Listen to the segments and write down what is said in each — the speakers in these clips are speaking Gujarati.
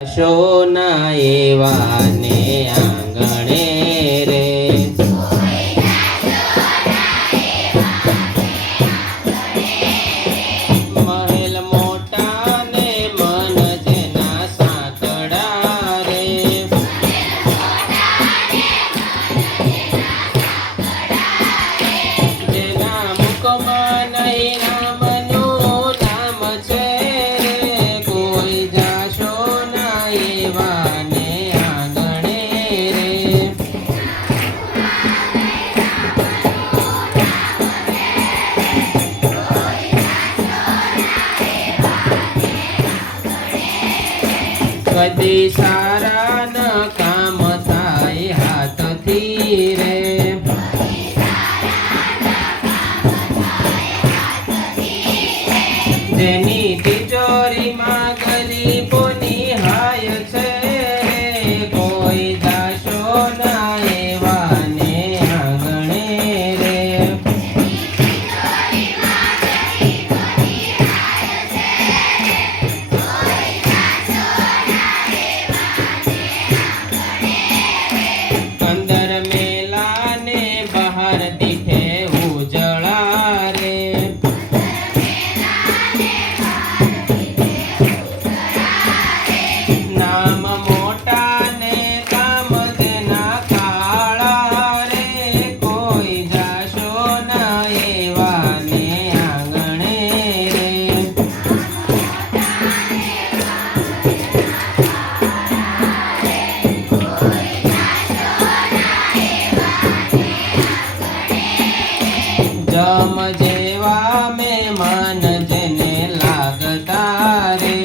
સોના એવાને આંગણે રે મહેલ મોટા ને મન જેના સાંકડા રે જેના મુખમાં નહીં રામનું નામ છે કોઈ જાશો એવાને આંગણે રે કદી સારા ન કામ થાય હાથથી રે જેની તિજોરીમાં ગરીબોની હાય છે કોઈ જાશો ના એવાને આંગણે રે અંદર મેલા ને બહાર દીઠે ઉજળા રે નામ મોટા ને કામ જેના કાળા રે કોઈ જાશો ના એવાને આંગણે રે જમ જેવા મહેમાન જેને લાગતા રે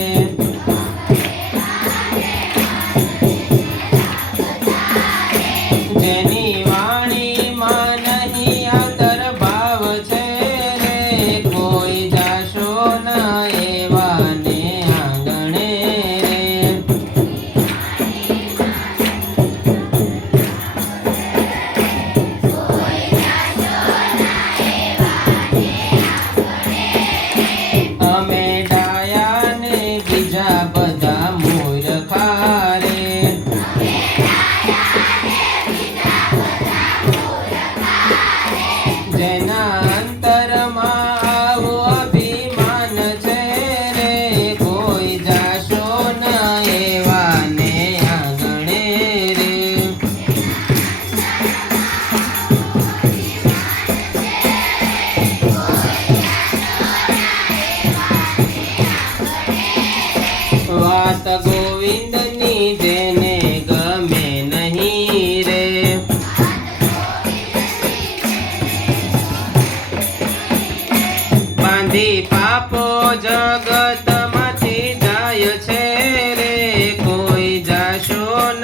જેની વાણીમાં નહીં આદર ભાવ છે રે કોઈ જાશો ના એવાને આંગણે રે અમે ડાયા ને બીજા બધા મૂર્ખા રે જેના અંતરમાં આવું અભિમાન છે રે કોઈ જાશો ના એવાને આંગણે રે વાત ગોવિંદની જેને ગમે નહીં રે બાંધી પાપો જગતમાંથી જાય છે રે કોઈ જાશો ન